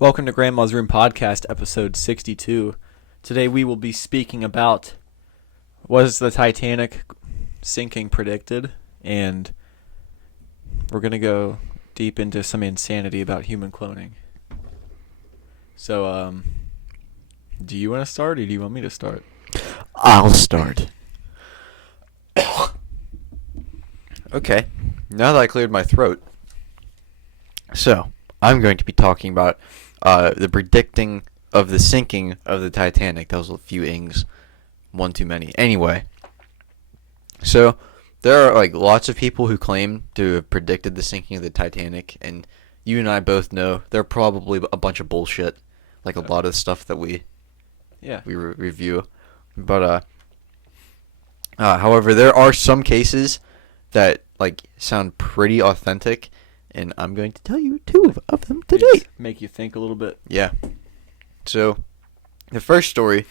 Welcome to Grandma's Room Podcast, episode 62. Today we will be speaking about, was the Titanic sinking predicted? And we're going to go deep into some insanity about human cloning. So, do you want to start or do you want me to start? I'll start. Okay, now that I cleared my throat, so I'm going to be talking about the predicting of the sinking of the Titanic. That was a few ings, one too many. Anyway, so there are lots of people who claim to have predicted the sinking of the Titanic, and you and I both know they're probably a bunch of bullshit, like a lot of stuff that we review. But however, there are some cases that sound pretty authentic, and I'm going to tell you two of them today. Make you think a little bit. Yeah. So, the first story,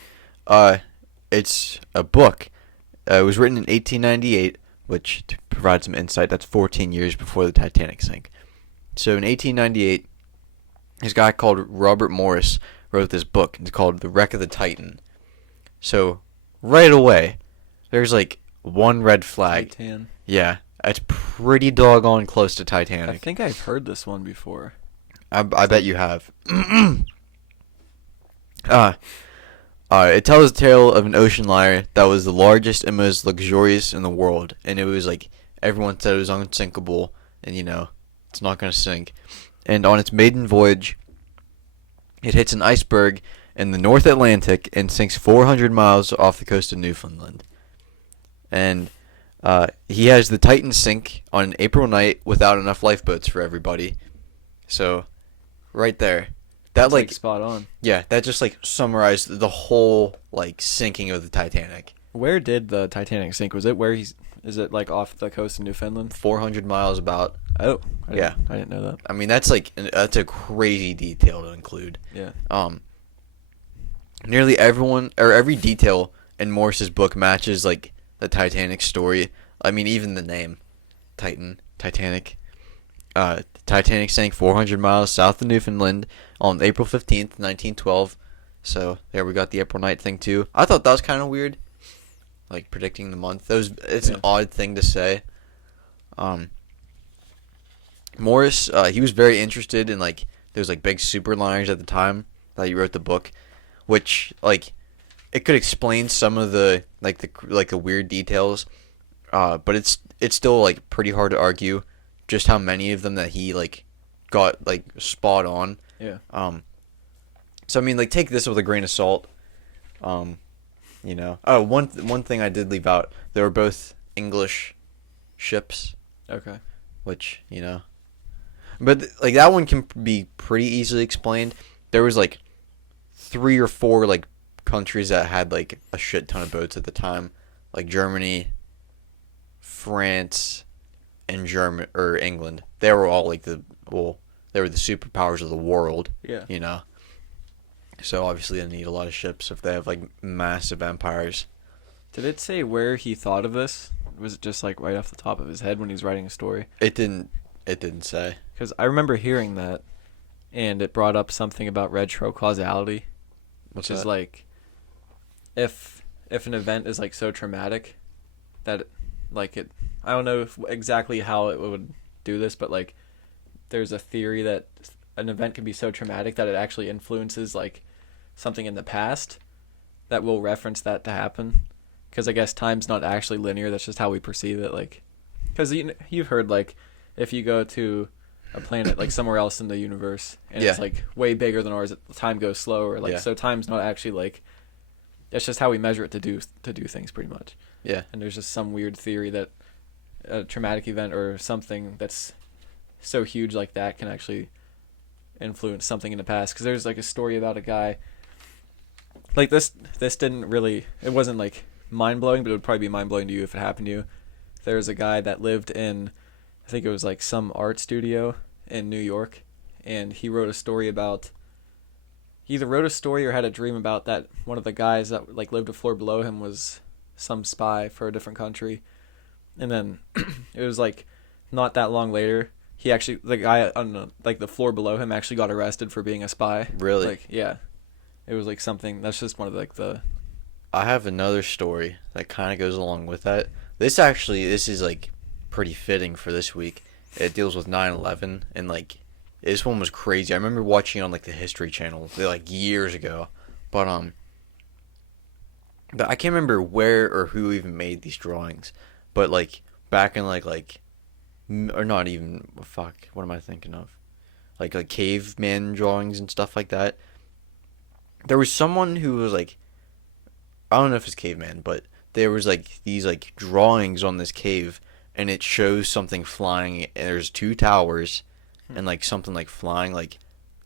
it's a book. It was written in 1898, which, to provide some insight, that's 14 years before the Titanic sank. So, in 1898, this guy called Robert Morris wrote this book. It's called The Wreck of the Titan. So, right away, there's one red flag. Titan. Yeah. It's pretty doggone close to Titanic. I think I've heard this one before. I bet you have. It tells the tale of an ocean liner that was the largest and most luxurious in the world. And it was everyone said it was unsinkable. And, it's not going to sink. And on its maiden voyage, it hits an iceberg in the North Atlantic and sinks 400 miles off the coast of Newfoundland. And he has the Titan sink on an April night without enough lifeboats for everybody. So, right there. That spot on. Yeah, that just summarized the whole sinking of the Titanic. Where did the Titanic sink? Was it is it off the coast of Newfoundland? 400 miles about. Oh, I yeah. didn't know that. I mean, that's a crazy detail to include. Yeah. Nearly every detail in Morris's book matches the Titanic story. I mean, even the name, Titanic. Titanic sank 400 miles south of Newfoundland on April 15th, 1912. So there we got the April night thing too. I thought that was kind of weird, predicting the month. It's an odd thing to say. Morris, he was very interested in there was big superliners at the time that he wrote the book, which it could explain some of the the weird details, but it's still pretty hard to argue just how many of them that he got spot on. Yeah. So I mean take this with a grain of salt. Oh, one thing I did leave out, they were both English ships. Okay. Which but that one can be pretty easily explained. There was 3 or 4 countries that had a shit ton of boats at the time, Germany, France, and England. They were all they were the superpowers of the world. Yeah. So obviously they need a lot of ships if they have massive empires. Did it say where he thought of this? Was it just right off the top of his head when he was writing a story? It didn't say. Because I remember hearing that, and it brought up something about retro causality, which is if an event is so traumatic that it, I don't know exactly how it would do this, but there's a theory that an event can be so traumatic that it actually influences something in the past that will reference that to happen. Because I guess time's not actually linear. That's just how we perceive it. Because you've heard if you go to a planet somewhere else in the universe and it's way bigger than ours, time goes slower. So time's not actually it's just how we measure it to do things pretty much. Yeah. And there's just some weird theory that a traumatic event or something that's so huge like that can actually influence something in the past. Because there's a story about a guy this didn't really, it wasn't mind-blowing, but it would probably be mind-blowing to you if it happened to you. There was a guy that lived in, I think it was some art studio in New York, and he wrote a story about, he either wrote a story or had a dream about that one of the guys that lived a floor below him was some spy for a different country. And then it was not that long later he actually, the guy on like the floor below him actually got arrested for being a spy. Really? Like, yeah, it was like something. That's just one of like the. I have another story that kind of goes along with that. This is like pretty fitting for this week. It deals with 9/11 and like this one was crazy. I remember watching it on like the History Channel like years ago, but I can't remember where or who even made these drawings, but like back in or not even fuck. What am I thinking of? Like caveman drawings and stuff like that. There was someone who was like, I don't know if it's caveman, but there was like these like drawings on this cave, and it shows something flying. And there's two towers, and like something like flying.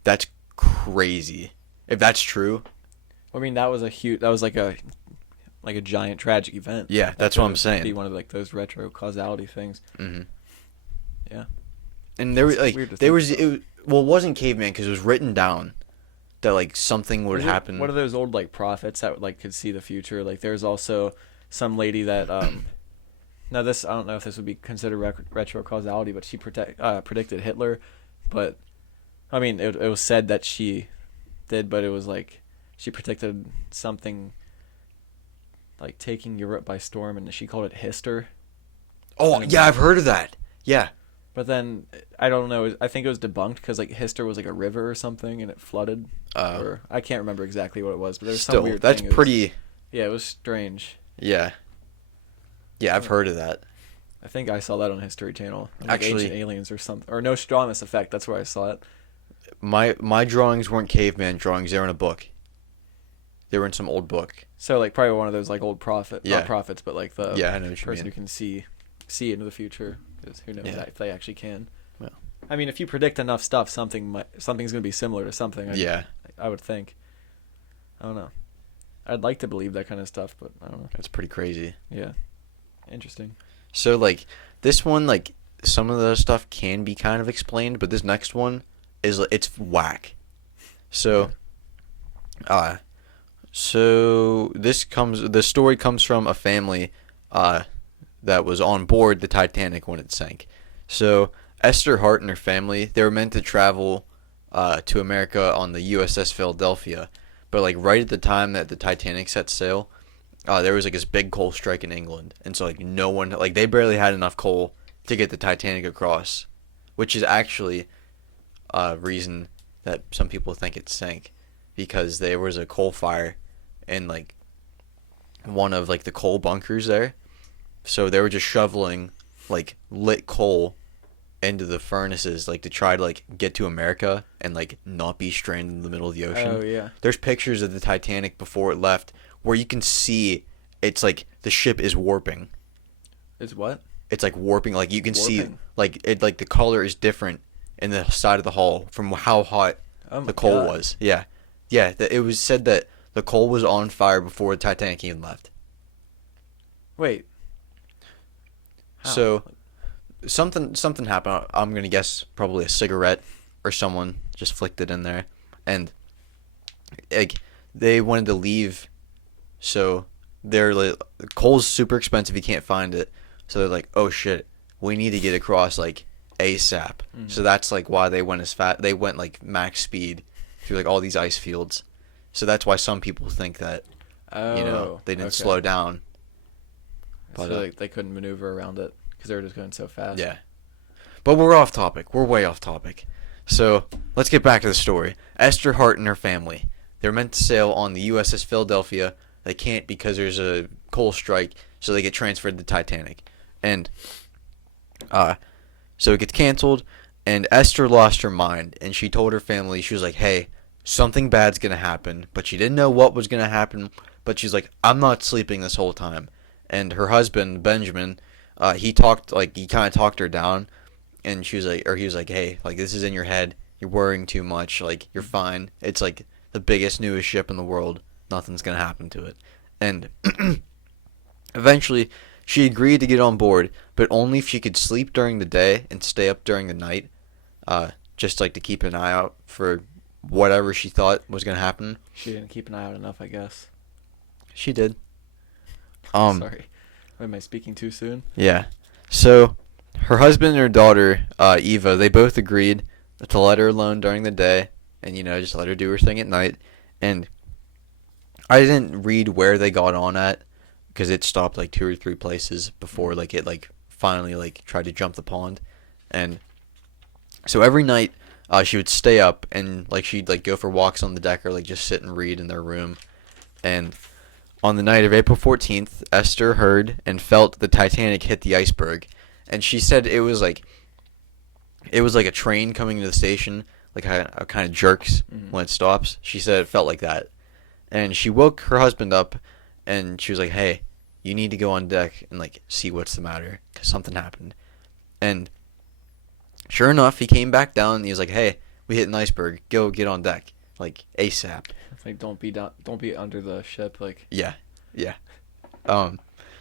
That's crazy. If that's true. I mean, that was like a giant tragic event. Yeah, that's what I'm saying. Be one of like those retro causality things. Mm-hmm. Yeah. And there was it wasn't caveman because it was written down that like something would happen. What are those old like prophets that like could see the future? Like there's also some lady that now this, I don't know if this would be considered retro causality, but she predicted Hitler, but I mean it was said that she did, but it was like she predicted something like taking Europe by storm, and she called it Hister. Oh yeah, I've heard of that. Yeah. But then I don't know. I think it was debunked because like Hister was like a river or something, and it flooded. Or I can't remember exactly what it was, but there's some weird that's thing. pretty. Yeah, it was strange. Yeah. Yeah, I've heard of that. I think I saw that on History Channel. Like Actually, Ancient Aliens or something, or Nostradamus Effect. That's where I saw it. My drawings weren't caveman drawings. They were in a book. They were in some old book. So like probably one of those like old not prophets, but like the I know what you person mean. who can see into the future. Because who knows if they actually can. Yeah. I mean, if you predict enough stuff, something's going to be similar to something. I would think. I don't know. I'd like to believe that kind of stuff, but I don't know. That's pretty crazy. Yeah. Interesting. So like this one, like some of the stuff can be kind of explained, but this next one it's whack. So, the story comes from a family, that was on board the Titanic when it sank. So Esther Hart and her family, they were meant to travel to America on the USS Philadelphia, but like right at the time that the Titanic set sail, there was like this big coal strike in England, and so like no one, like they barely had enough coal to get the Titanic across, which is actually a reason that some people think it sank, because there was a coal fire in like one of like the coal bunkers there. So they were just shoveling like lit coal into the furnaces, like to try to like get to America and like not be stranded in the middle of the ocean. Oh yeah. There's pictures of the Titanic before it left where you can see it's like the ship is warping. It's what? It's like warping. Like you can see like it, like the color is different in the side of the hull from how hot the coal was. Yeah. Yeah. It was said that the coal was on fire before the Titanic even left. Wait. How? So something happened. I'm gonna guess probably a cigarette or someone just flicked it in there, and like they wanted to leave, so they're like, coal's super expensive. You can't find it, so they're like, oh shit, we need to get across like ASAP. So that's like why they went they went like max speed through like all these ice fields. So that's why some people think that they didn't slow down. But so they couldn't maneuver around it because they were just going so fast. Yeah. But we're off topic. We're way off topic. So let's get back to the story. Esther Hart and her family. They're meant to sail on the USS Philadelphia. They can't because there's a coal strike, so they get transferred to the Titanic. And so it gets canceled, and Esther lost her mind, and she told her family, she was like, hey, something bad's going to happen. But she didn't know what was going to happen, but she's like, I'm not sleeping this whole time. And her husband, Benjamin, he kind of talked her down, and he was like, hey, like, this is in your head. You're worrying too much. Like, you're fine. It's like the biggest, newest ship in the world. Nothing's going to happen to it. And eventually, she agreed to get on board, but only if she could sleep during the day and stay up during the night, just like to keep an eye out for whatever she thought was going to happen. She didn't keep an eye out enough, I guess. She did. Sorry. Am I speaking too soon? Yeah. So her husband and her daughter, Eva, they both agreed to let her alone during the day and, just let her do her thing at night. And I didn't read where they got on at because it stopped like 2 or 3 places before like it like finally like tried to jump the pond. And so every night she would stay up and like she'd like go for walks on the deck or like just sit and read in their room. And on the night of April 14th, Esther heard and felt the Titanic hit the iceberg. And she said it was like a train coming to the station, like how it kind of jerks when it stops. She said it felt like that. And she woke her husband up and she was like, "Hey, you need to go on deck and like see what's the matter because something happened." And sure enough, he came back down and he was like, "Hey, we hit an iceberg. Go get on deck, like ASAP." It's like don't be under the ship, like. Yeah.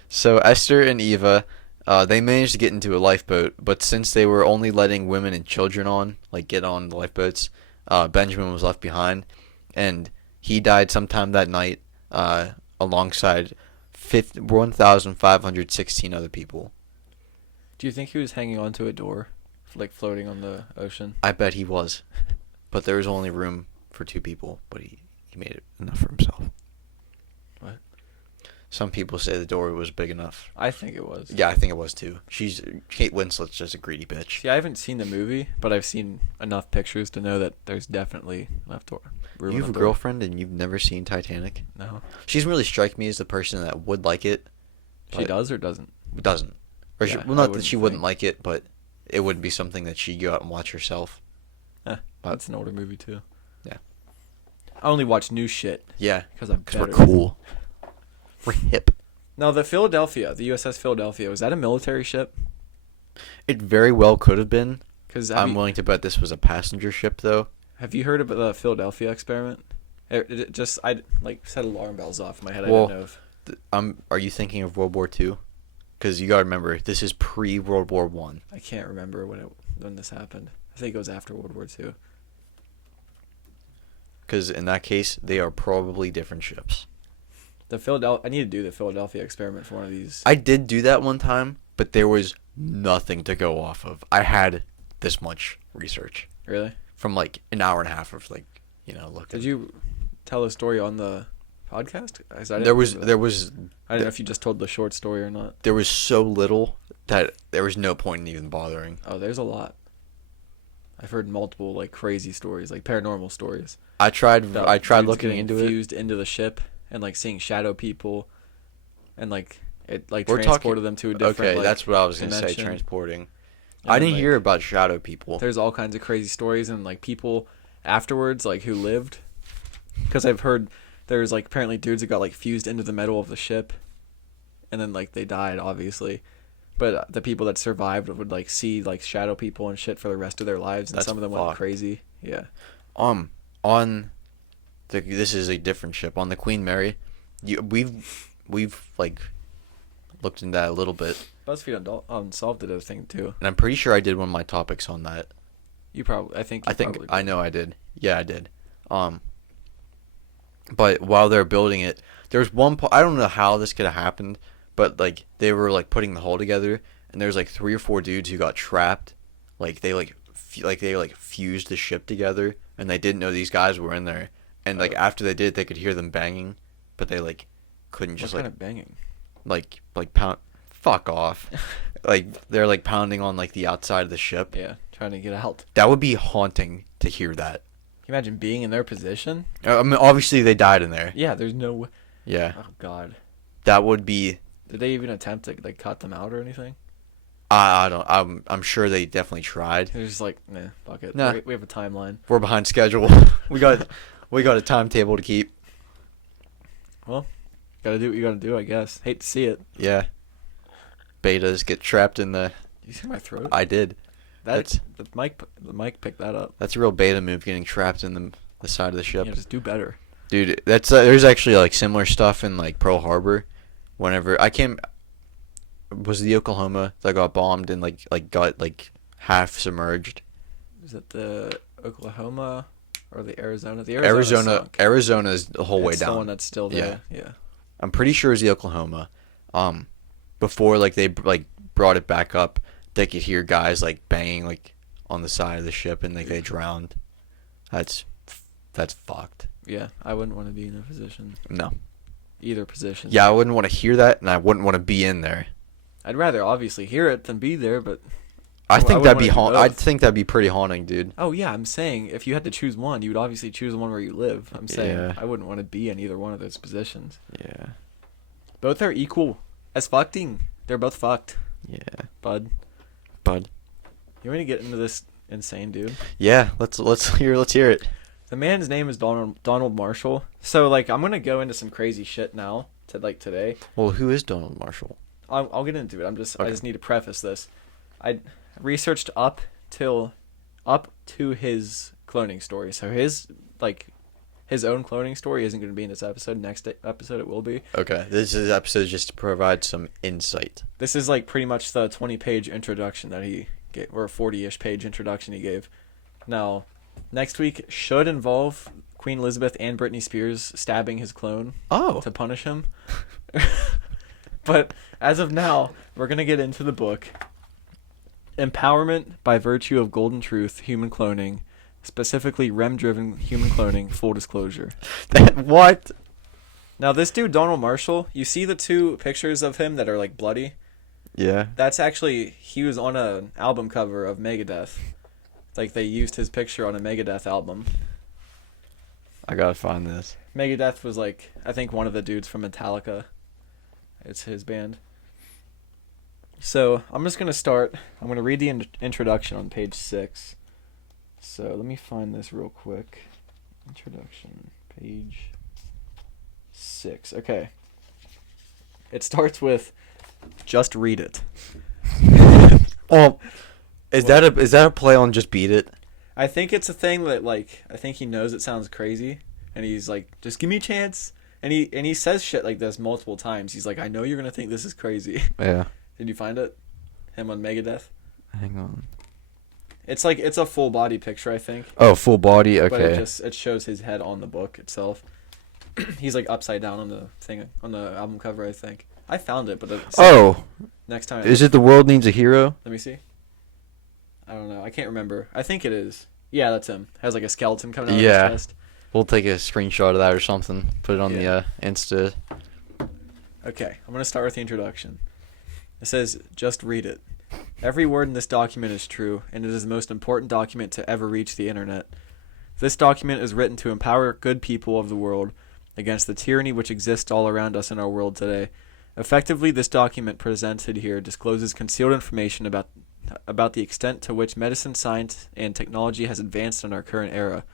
So Esther and Eva, they managed to get into a lifeboat, but since they were only letting women and children get on the lifeboats, Benjamin was left behind, and he died sometime that night, alongside 1,516 other people. Do you think he was hanging onto a door, like floating on the ocean? I bet he was, but there was only room for 2 people, but he made it enough for himself. What? Some people say the door was big enough. I think it was. Yeah, I think it was too. Kate Winslet's just a greedy bitch. See, I haven't seen the movie, but I've seen enough pictures to know that there's definitely enough room. You have a girlfriend and you've never seen Titanic? No. She doesn't really strike me as the person that would like it. She does or doesn't? Doesn't. Or Yeah, not that she wouldn't like it, but it wouldn't be something that she'd go out and watch herself. That's an older movie too. Yeah. I only watch new shit. Yeah, because we're cool. We're hip. Now, the USS Philadelphia, was that a military ship? It very well could have been. I'm willing to bet this was a passenger ship, though. Have you heard about the Philadelphia experiment? It just, I set alarm bells off in my head. Well, I don't know if... Are you thinking of World War II? Because you gotta remember, this is pre-World War I. I can't remember when this happened. I think it was after World War II. Because in that case, they are probably different ships. I need to do the Philadelphia experiment for one of these. I did do that one time, but there was nothing to go off of. I had this much research. Really? From like an hour and a half of looking. Did you tell a story on the podcast? There was. I don't know if you just told the short story or not. There was so little that there was no point in even bothering. Oh, there's a lot. I've heard multiple like crazy stories, like paranormal stories. I tried looking into it. Fused into the ship and like seeing shadow people, and like it like We're transported them to a different. Okay, that's what I was gonna say. Transporting. I didn't hear about shadow people. There's all kinds of crazy stories and like people afterwards like who lived, because I've heard there's like apparently dudes that got like fused into the metal of the ship, and then like they died obviously. But the people that survived would like see like shadow people and shit for the rest of their lives, and some of them went crazy. Yeah. This is a different ship. On the Queen Mary, we've like looked into that a little bit. BuzzFeed Unsolved did a thing too. And I'm pretty sure I did one of my topics on that. I know I did. Yeah, I did. But while they're building it, there's one I don't know how this could have happened. But like they were like putting the hull together, and there's like 3 or 4 dudes who got trapped. Like they fused the ship together, and they didn't know these guys were in there. And like after they did, they could hear them banging, but they like couldn't just what kind of banging? Like pound. Fuck off. Like they're like pounding on like the outside of the ship. Yeah, trying to get out. That would be haunting to hear that. Can you imagine being in their position? I mean, obviously they died in there. Yeah, there's no way. Yeah. Oh God. That would be. Did they even attempt to like cut them out or anything? I don't. I'm sure they definitely tried. They're just like, nah, fuck it. Nah. We have a timeline. We're behind schedule. we got a timetable to keep. Well, gotta do what you gotta do, I guess. Hate to see it. Yeah. Betas get trapped in the. You see my throat? I did. The mic picked that up. That's a real beta move, getting trapped in the side of the ship. Yeah, just do better. Dude, that's there's actually like similar stuff in like Pearl Harbor. Whenever was the Oklahoma that got bombed and got half submerged? Is it the Oklahoma or the Arizona? The Arizona is the whole way down. The one that's still there. Yeah. I'm pretty sure it's the Oklahoma. Before they brought it back up, they could hear guys like banging like on the side of the ship and like they drowned. That's fucked. Yeah, I wouldn't want to be in a position. No. Either position. Yeah, I wouldn't want to hear that, and I wouldn't want to be in there. I'd rather obviously hear it than be there, but I think that'd be I think that'd be pretty haunting, dude. Oh yeah, I'm saying if you had to choose one, you would obviously choose the one where you live. I'm saying Yeah. I wouldn't want to be in either one of those positions. Yeah. Both are equal as fucking. They're both fucked. Yeah. Bud. You want to get into this insane dude? Yeah, let's hear it. The man's name is Donald Marshall. So like I'm gonna go into some crazy shit now today. Well, who is Donald Marshall? I'll get into it. I just need to preface this. I researched up to his cloning story. So his own cloning story isn't going to be in this episode. Next episode it will be. Okay, this is episode just to provide some insight. This is like pretty much the 20-page introduction that he gave, or 40-ish page introduction he gave. Now, next week should involve Queen Elizabeth and Britney Spears stabbing his clone to punish him. But as of now, we're going to get into the book. Empowerment by virtue of golden truth, human cloning, specifically REM-driven human cloning, full disclosure. What? Now, this dude, Donald Marshall, you see the two pictures of him that are, like, bloody? Yeah. That's actually, he was on an album cover of Megadeth. Like, they used his picture on a Megadeth album. I gotta find this. Megadeth was, like, I think one of the dudes from Metallica. It's his band. So, I'm just going to start. I'm going to read the introduction on page 6. So, let me find this real quick. Introduction, page 6. Okay. It starts with, just read it. Well, is that a play on Just Beat It? I think it's a thing that, like, I think he knows it sounds crazy, and he's like, just give me a chance. And he says shit like this multiple times. He's like, I know you're going to think this is crazy. Yeah. Did you find it? Him on Megadeth? Hang on. It's like, it's a full body picture, I think. Oh, full body, okay. But it shows his head on the book itself. He's like upside down on the thing, on the album cover, I think. I found it, but next time. Is it The World Needs a Hero? Let me see. I don't know. I can't remember. I think it is. Yeah, that's him. Has like a skeleton coming out of his chest. We'll take a screenshot of that or something. Put it on the Insta. Okay, I'm going to start with the introduction. It says, just read it. Every word in this document is true, and it is the most important document to ever reach the internet. This document is written to empower good people of the world against the tyranny which exists all around us in our world today. Effectively, this document presented here discloses concealed information about the extent to which medicine, science, and technology has advanced in our current era.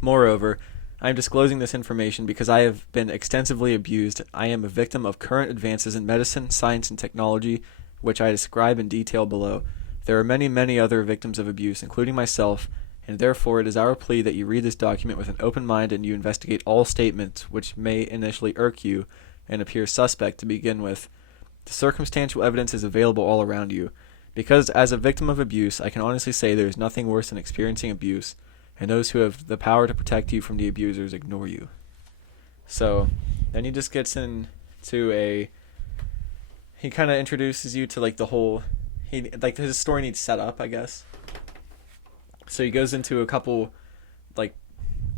Moreover, I am disclosing this information because I have been extensively abused. I am a victim of current advances in medicine, science, and technology, which I describe in detail below. There are many, many other victims of abuse, including myself, and therefore it is our plea that you read this document with an open mind and you investigate all statements which may initially irk you and appear suspect to begin with. The circumstantial evidence is available all around you. Because as a victim of abuse, I can honestly say there is nothing worse than experiencing abuse, and those who have the power to protect you from the abusers ignore you. So, then he just gets into he kind of introduces you to, like, the whole, his story needs set up, I guess. So he goes into a couple, like,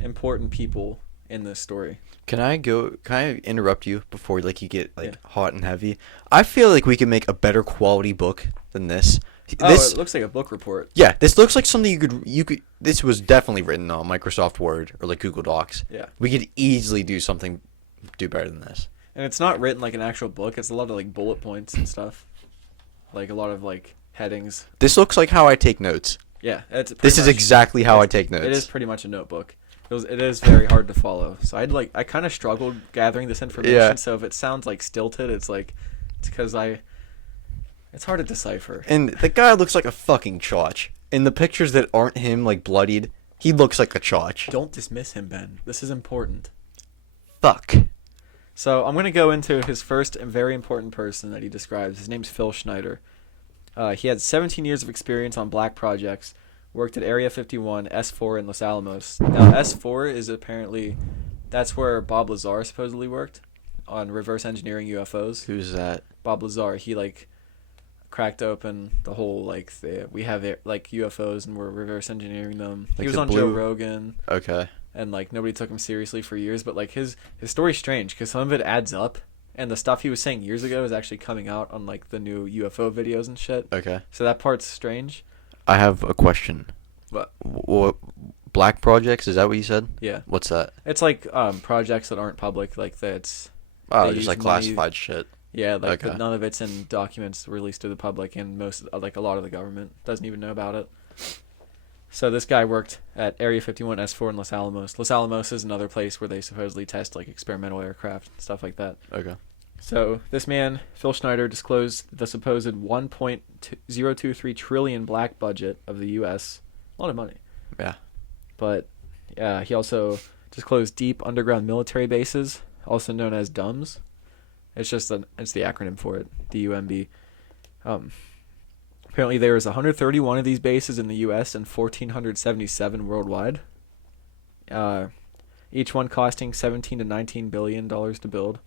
important people in this story. Can I interrupt you before, like, you get, like, hot and heavy? I feel like we can make a better quality book than this. It looks like a book report. Yeah, this looks like something you could. This was definitely written on Microsoft Word or like Google Docs. Yeah, we could easily do better than this. And it's not written like an actual book. It's a lot of like bullet points and stuff, like a lot of like headings. This looks like how I take notes. Yeah, this is exactly how I take notes. It is pretty much a notebook. It is very hard to follow. So I kind of struggled gathering this information. Yeah. So if it sounds like stilted, it's because it's hard to decipher. And the guy looks like a fucking chotch. In the pictures that aren't him, like, bloodied, he looks like a chotch. Don't dismiss him, Ben. This is important. Fuck. So I'm going to go into his first and very important person that he describes. His name's Phil Schneider. He had 17 years of experience on black projects, worked at Area 51, S4 in Los Alamos. Now, S4 is apparently, that's where Bob Lazar supposedly worked on reverse engineering UFOs. Who's that? Bob Lazar. He, cracked open the whole like we have like UFOs and we're reverse engineering them. He Like was the on Joe blue- Rogan, Okay. and like nobody took him seriously for years. But like his story's strange because some of it adds up, and the stuff he was saying years ago is actually coming out on like the new UFO videos and shit. Okay. So that part's strange. I have a question. What? What? Black projects? Is that what you said? Yeah, What's that? it's like projects that aren't public, like that's Oh, They just use like money- classified shit. yeah, like Okay. none of it's in documents released to the public, and most like a lot of the government doesn't even know about it. So this guy worked at Area 51 S4 in Los Alamos. Los Alamos is another place where they supposedly test like experimental aircraft and stuff like that. Okay. So this man, Phil Schneider, disclosed the supposed 1.023 trillion black budget of the U.S. A lot of money. Yeah. But he also disclosed deep underground military bases, also known as DUMBs. It's the acronym for it, DUMB. Apparently there is 131 of these bases in the U.S. and 1,477 worldwide. Each one costing $17 to $19 billion to build.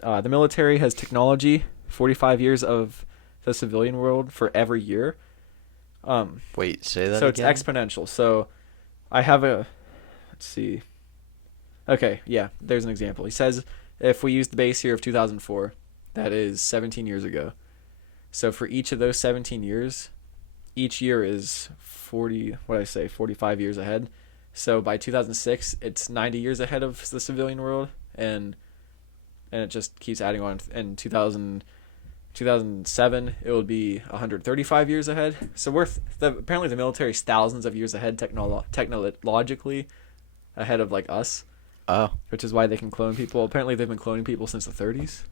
The military has technology, 45 years of the civilian world for every year. Wait, say that So again? it's exponential. So I have let's see. Okay, yeah, there's an example. He says if we use the base year of 2004, that is 17 years ago. So for each of those 17 years, each year is 45 years ahead. So by 2006, it's 90 years ahead of the civilian world, and it just keeps adding on. In 2007, it would be 135 years ahead. So apparently the military is thousands of years ahead technologically ahead of like us, Oh, which is why they can clone people. Apparently they've been cloning people since the 30s.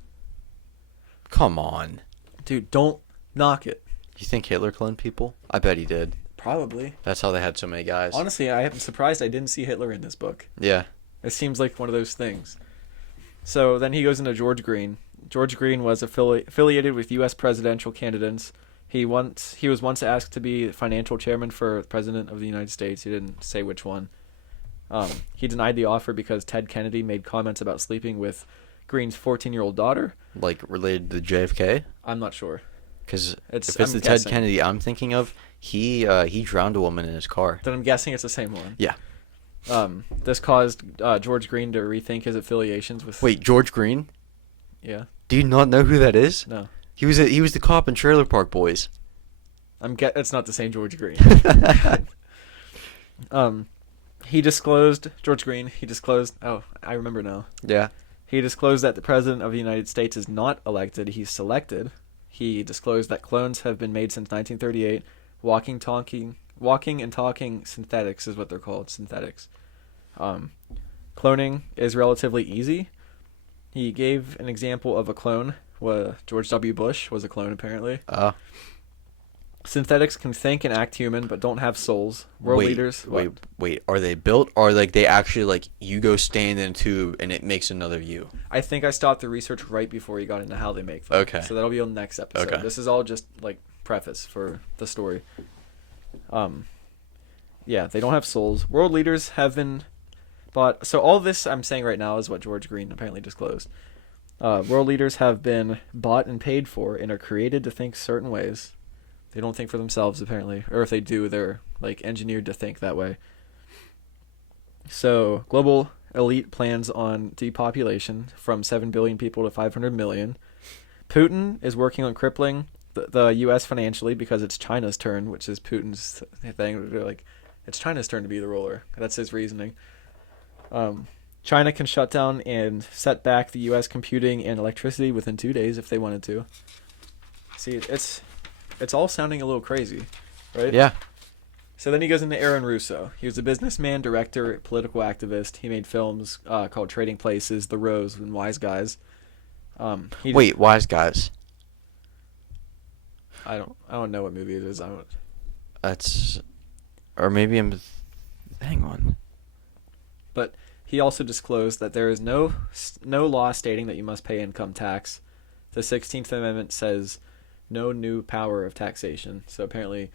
come on. Dude, don't knock it. You think Hitler cloned people? I bet he did. Probably. That's how they had so many guys. Honestly, I am surprised I didn't see Hitler in this book. Yeah. It seems like one of those things. So then he goes into George Green. George Green was affiliated with U.S. presidential candidates. He was once asked to be financial chairman for president of the United States. He didn't say which one. He denied the offer because Ted Kennedy made comments about sleeping with Green's 14-year-old daughter. Like related to JFK? I'm not sure. Because if it's I'm the guessing. Ted Kennedy I'm thinking of, he drowned a woman in his car. Then I'm guessing it's the same one. Yeah. This caused George Green to rethink his affiliations with. Wait, George Green? Yeah. Do you not know who that is? No. He was the cop in Trailer Park Boys. It's not the same George Green. George Green. Oh, I remember now. Yeah. He disclosed that the president of the United States is not elected; he's selected. He disclosed that clones have been made since 1938. Walking and talking synthetics is what they're called. Synthetics. Cloning is relatively easy. He gave an example of a clone. George W. Bush was a clone, apparently. Synthetics can think and act human, but don't have souls. World leaders. Wait. Are they built, or like they actually like you go stand in a tube and it makes another you? I think I stopped the research right before he got into how they make them. Okay. So that'll be on the next episode. Okay. This is all just like preface for the story. Yeah, they don't have souls. World leaders have been bought. So all this I'm saying right now is what George Green apparently disclosed. World leaders have been bought and paid for and are created to think certain ways. They don't think for themselves, apparently. Or if they do, they're like engineered to think that way. So global elite plans on depopulation from 7 billion people to 500 million. Putin is working on crippling the U.S. financially because it's China's turn, which is Putin's thing. They're like, it's China's turn to be the ruler. That's his reasoning. China can shut down and set back the U.S. computing and electricity within 2 days if they wanted to. See, it's all sounding a little crazy, right? Yeah. So then he goes into Aaron Russo. He was a businessman, director, political activist. He made films called Trading Places, The Rose, and Wise Guys. Wait, Wise Guys. I don't know what movie it is. That's, or maybe I'm. Hang on. But he also disclosed that there is no law stating that you must pay income tax. The 16th Amendment says no new power of taxation. So apparently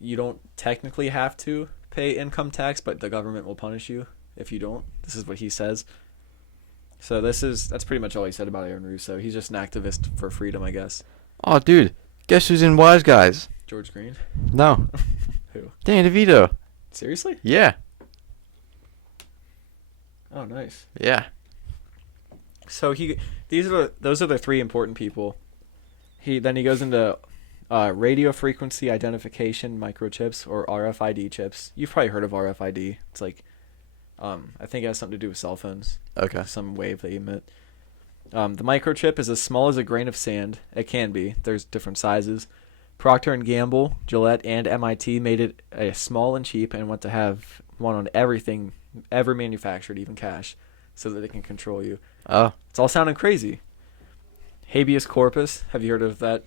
you don't technically have to pay income tax, but the government will punish you if you don't. This is what he says. So that's pretty much all he said about Aaron Russo. He's just an activist for freedom, I guess. Oh, dude, Guess who's in Wise Guys? George Green. No. Who? Danny DeVito. Seriously? Yeah. Oh, nice. Yeah. So those are the three important people. He goes into radio frequency identification microchips, or RFID chips. You've probably heard of RFID. It's like, I think it has something to do with cell phones. Okay. Some wave they emit. The microchip is as small as a grain of sand. It can be. There's different sizes. Procter & Gamble, Gillette, and MIT made it a small and cheap and want to have one on everything ever manufactured, even cash, so that they can control you. Oh. It's all sounding crazy. Habeas corpus, have you heard of that?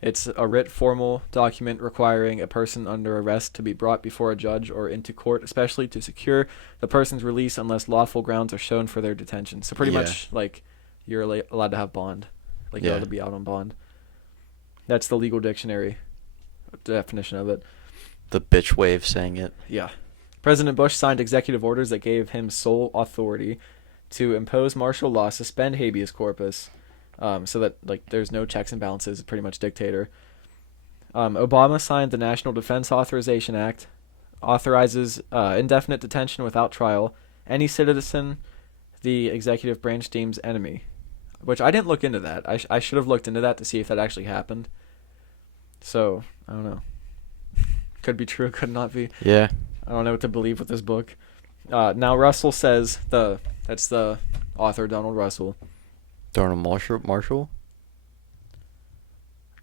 It's a writ formal document requiring a person under arrest to be brought before a judge or into court, especially to secure the person's release unless lawful grounds are shown for their detention. So pretty much like you're allowed to have bond, like you're allowed to be out on bond. That's the legal dictionary definition of it. The bitch wave saying it. Yeah. President Bush signed executive orders that gave him sole authority to impose martial law, suspend habeas corpus, so that like there's no checks and balances. Pretty much dictator. Obama signed the National Defense Authorization Act, authorizes indefinite detention without trial any citizen the executive branch deems enemy, which I didn't look into that. I should have looked into that to see if that actually happened. So I don't know. Could be true, could not be. Yeah. I don't know what to believe with this book. Now Russell says that's the author, Donald Russell. Donald Marshall?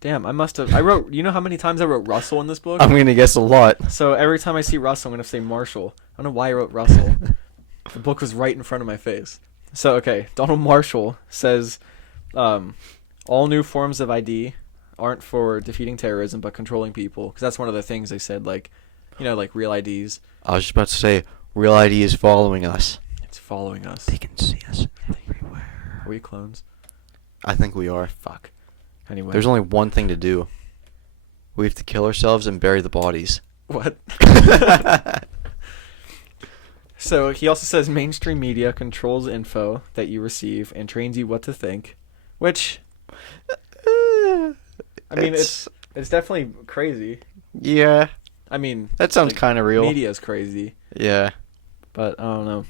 Damn, I wrote, you know how many times I wrote Russell in this book? I'm going to guess a lot. So every time I see Russell, I'm going to say Marshall. I don't know why I wrote Russell. The book was right in front of my face. So, okay, Donald Marshall says, all new forms of ID aren't for defeating terrorism, but controlling people. Because that's one of the things they said, like, you know, like real IDs. I was just about to say, real ID is following us. It's following us. They can see us everywhere. Are we clones? I think we are. Fuck. Anyway. There's only one thing to do. We have to kill ourselves and bury the bodies. What? So he also says mainstream media controls info that you receive and trains you what to think, which, I mean, it's definitely crazy. Yeah. I mean, that sounds like, kind of real. Media is crazy. Yeah. But I don't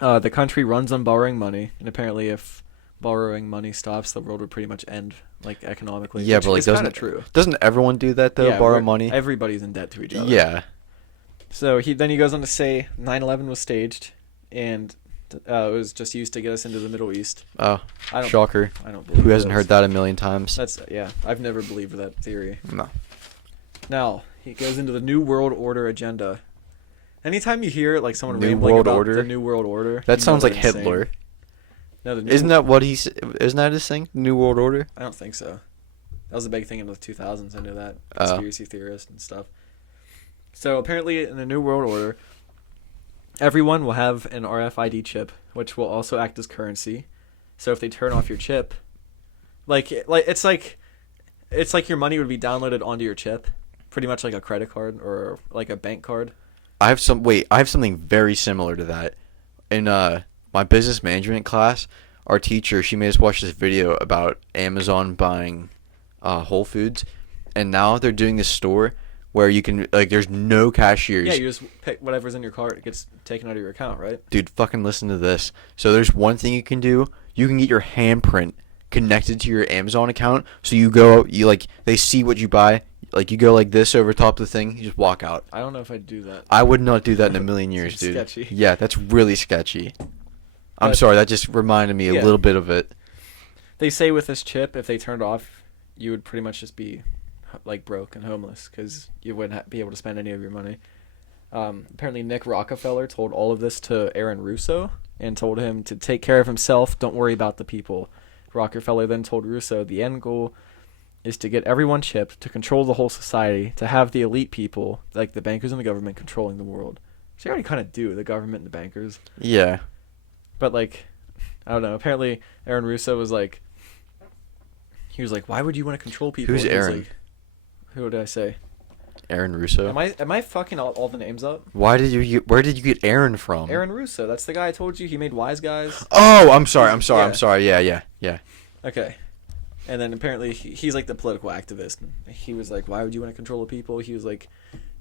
know. The country runs on borrowing money, and apparently if borrowing money stops, the world would pretty much end, like, economically. Yeah, but like, doesn't everyone do that, though, borrow money? Everybody's in debt to each other. Yeah. So he goes on to say 9/11 was staged, and it was just used to get us into the Middle East. Oh, shocker. I don't believe Who hasn't heard that a million times? I've never believed that theory. No. Now, he goes into the New World Order agenda. Anytime you hear like someone New rambling World about Order? the New World Order, That sounds like insane. Hitler. No, isn't that his thing? New World Order? I don't think so. That was a big thing in the 2000s. I know that. Conspiracy theorists and stuff. So apparently in the New World Order, everyone will have an RFID chip, which will also act as currency. So if they turn off your chip, it's like your money would be downloaded onto your chip, pretty much like a credit card or like a bank card. I have something very similar to that. In my business management class, our teacher, she made us watch this video about Amazon buying Whole Foods, and now they're doing this store where you can, like, there's no cashiers. Yeah, you just pick whatever's in your cart. It gets taken out of your account, right? Dude, fucking listen to this. So there's one thing you can do. You can get your handprint connected to your Amazon account. So they see what you buy. Like, you go like this over top of the thing. You just walk out. I don't know if I'd do that. I would not do that in a million years, dude. Sketchy. Yeah, that's really sketchy. I'm But, sorry, that just reminded me a little bit of it. They say with this chip, if they turned off, you would pretty much just be like broke and homeless because you wouldn't be able to spend any of your money. Apparently Nick Rockefeller told all of this to Aaron Russo and told him to take care of himself, don't worry about the people. Rockefeller then told Russo the end goal is to get everyone chipped, to control the whole society, to have the elite people, like the bankers and the government, controlling the world. So you already kind of do, the government and the bankers. Yeah. But like, I don't know, apparently Aaron Russo was like, why would you want to control people? Who's Aaron? Like, who did I say? Aaron Russo. Am I fucking all the names up? Where did you get Aaron from? Aaron Russo. That's the guy I told you. He made Wise Guys. Oh, I'm sorry. Yeah. Okay. And then apparently he's like the political activist. He was like, why would you want to control the people? He was like,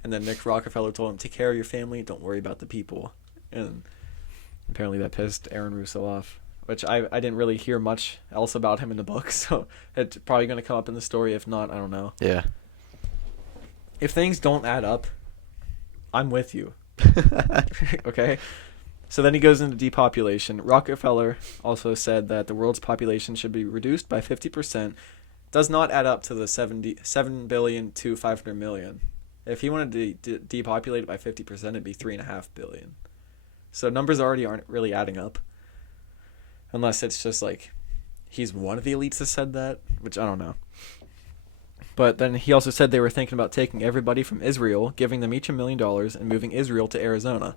and then Nick Rockefeller told him, take care of your family, don't worry about the people. And apparently that pissed Aaron Russo off, which I didn't really hear much else about him in the book, so it's probably going to come up in the story. If not, I don't know. Yeah. If things don't add up, I'm with you. Okay? So then he goes into depopulation. Rockefeller also said that the world's population should be reduced by 50%. Does not add up to the 7 billion to 500 million. If he wanted to depopulate it by 50%, it'd be 3.5 billion. So numbers already aren't really adding up. Unless it's just like he's one of the elites that said that, which I don't know. But then he also said they were thinking about taking everybody from Israel, giving them each $1 million, and moving Israel to Arizona.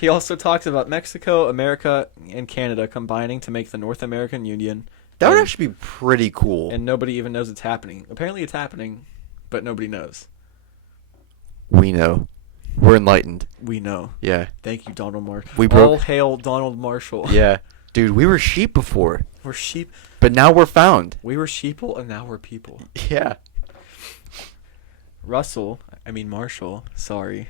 He also talks about Mexico, America, and Canada combining to make the North American Union. That would actually be pretty cool. And nobody even knows it's happening. Apparently it's happening, but nobody knows. We know. We're enlightened. We know. Yeah. Thank you, Donald Marshall. All hail Donald Marshall. Yeah. Dude, we were sheep before. We're sheep. But now we're found. We were sheeple, and now we're people. Yeah. Marshall, sorry,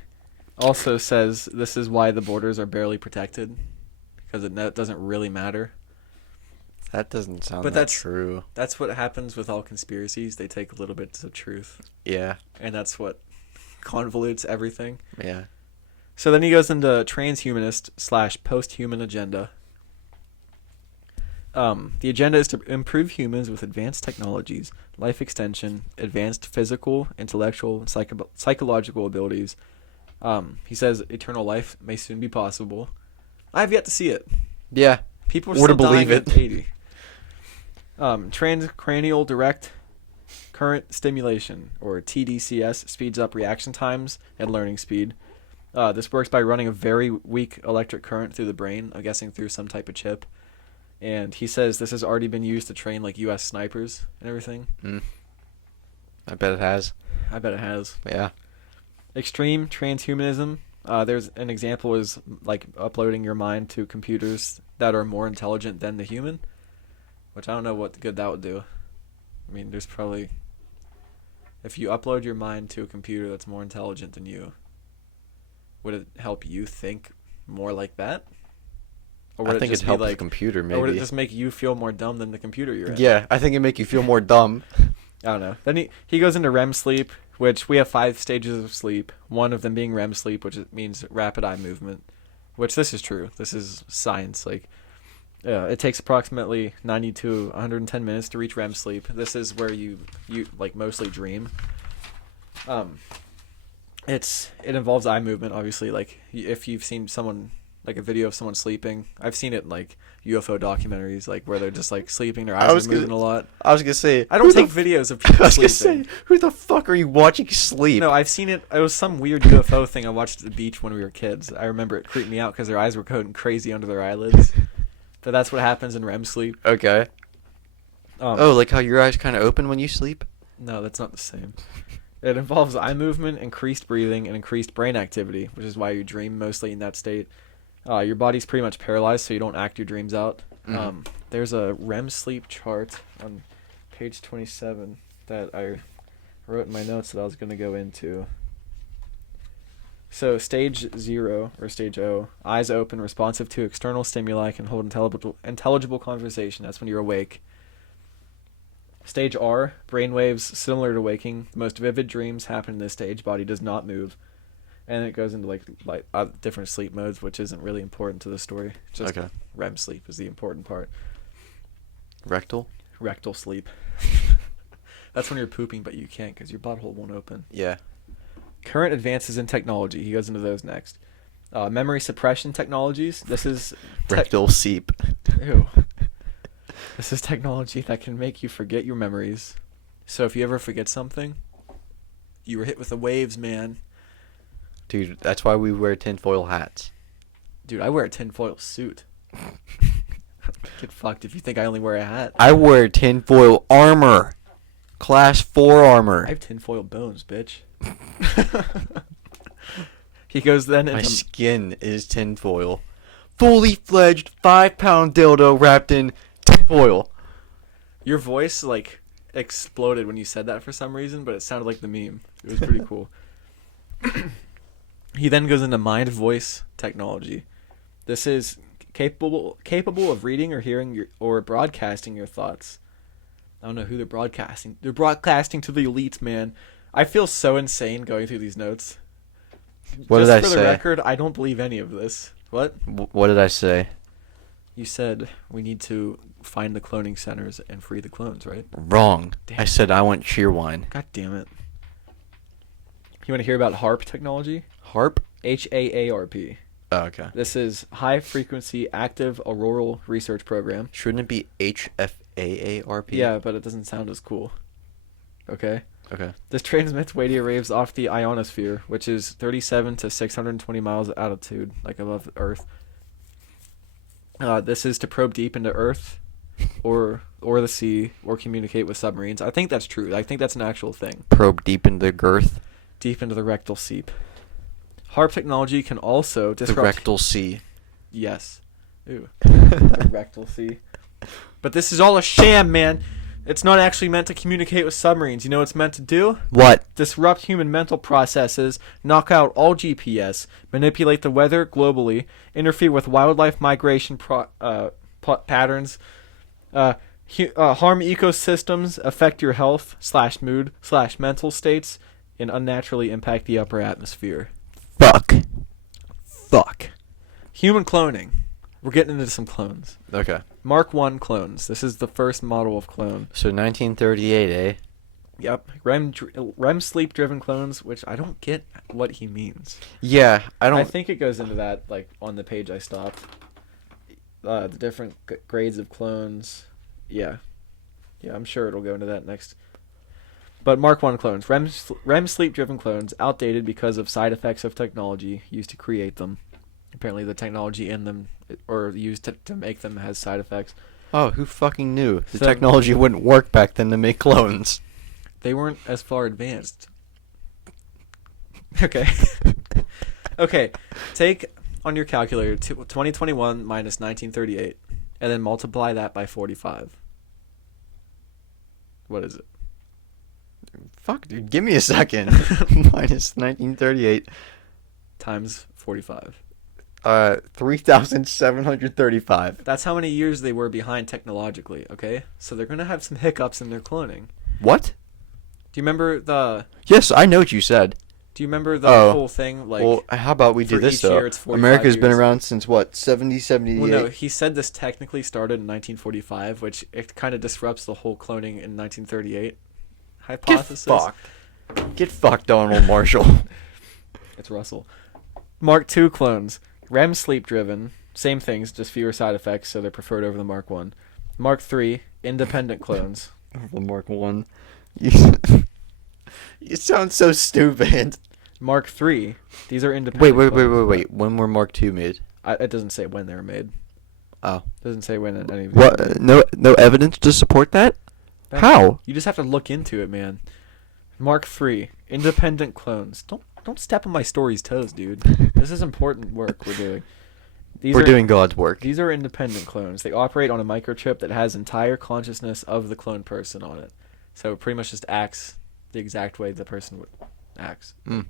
also says this is why the borders are barely protected, because it doesn't really matter. That doesn't sound true. That's what happens with all conspiracies. They take little bits of truth. Yeah. And that's what convolutes everything. Yeah. So then he goes into transhumanist / post-human agenda. The agenda is to improve humans with advanced technologies, life extension, advanced physical, intellectual, and psychological abilities. He says eternal life may soon be possible. I have yet to see it. Yeah. People are still dying at 80. Transcranial direct current stimulation, or TDCS, speeds up reaction times and learning speed. This works by running a very weak electric current through the brain, I'm guessing through some type of chip. And he says this has already been used to train like U.S. snipers and everything. I bet it has. I bet it has. Yeah. Extreme transhumanism. There's an example is like uploading your mind to computers that are more intelligent than the human, which I don't know what good that would do. I mean, there's probably, if you upload your mind to a computer that's more intelligent than you, would it help you think more like that? Or would I think it'd help the computer, maybe. Or would it just make you feel more dumb than the computer you're in? Yeah, I think it'd make you feel more dumb. I don't know. Then he goes into REM sleep, which we have 5 stages of sleep. One of them being REM sleep, which means rapid eye movement, which this is true. This is science. Like, it takes approximately 90 to 110 minutes to reach REM sleep. This is where you like mostly dream. It involves eye movement, obviously. Like, if you've seen someone, like a video of someone sleeping, I've seen it in like UFO documentaries, like where they're just like sleeping, their eyes are moving a lot. I was gonna say, I don't take videos of people sleeping. Who the fuck are you watching sleep? No, I've seen it. It was some weird UFO thing I watched at the beach when we were kids. I remember it creeped me out because their eyes were going crazy under their eyelids. But that's what happens in REM sleep. Okay. Like how your eyes kind of open when you sleep? No, that's not the same. It involves eye movement, increased breathing, and increased brain activity, which is why you dream mostly in that state. Your body's pretty much paralyzed, so you don't act your dreams out. There's a REM sleep chart on page 27 that I wrote in my notes that I was going to go into. So stage 0, or stage O, eyes open, responsive to external stimuli, can hold intelligible conversation. That's when you're awake. Stage R, brainwaves similar to waking. The most vivid dreams happen in this stage. Body does not move. And it goes into like different sleep modes, which isn't really important to the story. Just REM sleep is the important part. Rectal sleep. That's when you're pooping, but you can't because your butthole won't open. Yeah. Current advances in technology. He goes into those next. Memory suppression technologies. This is rectal sleep. Ew. This is technology that can make you forget your memories. So if you ever forget something, you were hit with the waves, man. Dude, that's why we wear tinfoil hats. Dude, I wear a tinfoil suit. Get fucked if you think I only wear a hat. I wear tinfoil armor. Class 4 armor. I have tinfoil bones, bitch. He goes then into... My skin is tinfoil. Fully fledged 5-pound dildo wrapped in Foil. Your voice like exploded when you said that for some reason, but it sounded like the meme. It was pretty cool. He then goes into mind voice technology. This is capable of reading or hearing or broadcasting your thoughts. I don't know who they're broadcasting. They're broadcasting to the elites, man. I feel so insane going through these notes. What Just did I for say? the record, I don't believe any of this. What? What did I say? You said we need to find the cloning centers and free the clones, right? Wrong. Damn. I said I want Cheerwine. God damn it. You want to hear about HARP technology? Harp? HAARP. Oh, okay. This is High Frequency Active Auroral Research Program. Shouldn't it be HFAARP? Yeah, but it doesn't sound as cool. Okay? Okay. This transmits radio waves off the ionosphere, which is 37 to 620 miles altitude, like above Earth. This is to probe deep into Earth or the sea or communicate with submarines. I think that's true. I think that's an actual thing. Probe deep into the girth? Deep into the rectal seep. HARP technology can also disrupt... The rectal sea. Yes. Ooh. The rectal sea. But this is all a sham, man. It's not actually meant to communicate with submarines. You know what it's meant to do? What? Disrupt human mental processes, knock out all GPS, manipulate the weather globally, interfere with wildlife migration patterns, harm ecosystems, affect your health / mood / mental states, and unnaturally impact the upper atmosphere. Fuck. Human cloning. We're getting into some clones. Okay. Mark 1 clones. This is the first model of clone. So 1938, eh? Yep. Rem sleep driven clones, which I don't get what he means. Yeah, I think it goes into that like on the page I stopped. The different grades of clones. Yeah. Yeah, I'm sure it'll go into that next. But Mark 1 clones. Rem sleep driven clones, outdated because of side effects of technology used to create them. Apparently the technology in them or used to make them has side effects. Oh, who fucking knew? The technology wouldn't work back then to make clones. They weren't as far advanced. Okay. Okay. Take on your calculator 2021 minus 1938 and then multiply that by 45. What is it? Fuck, dude. Give me a second. Minus 1938. Times 45. 3,735. That's how many years they were behind technologically, okay? So they're going to have some hiccups in their cloning. What? Do you remember the... Yes, I know what you said. Do you remember the whole thing? Like, well, how about we do this, though? Year, it's 45 America's years. been around since, what, 70, 78? Well, no, he said this technically started in 1945, which it kind of disrupts the whole cloning in 1938 hypothesis. Get fucked, Donald Marshall. It's Russell. Mark II clones. Rem sleep driven. Same things, just fewer side effects, so they're preferred over the Mark 1. Mark III, independent clones. The Mark 1. You sound so stupid. Mark III, these are independent clones. Wait. When were Mark 2 made? It doesn't say when they were made. Oh. It doesn't say when any of these What? were made. No evidence to support that? How? You just have to look into it, man. Mark III, independent clones. Don't step on my story's toes, dude. This is important work we're doing. We're doing God's work. These are independent clones. They operate on a microchip that has entire consciousness of the cloned person on it. So it pretty much just acts the exact way the person acts. Mm.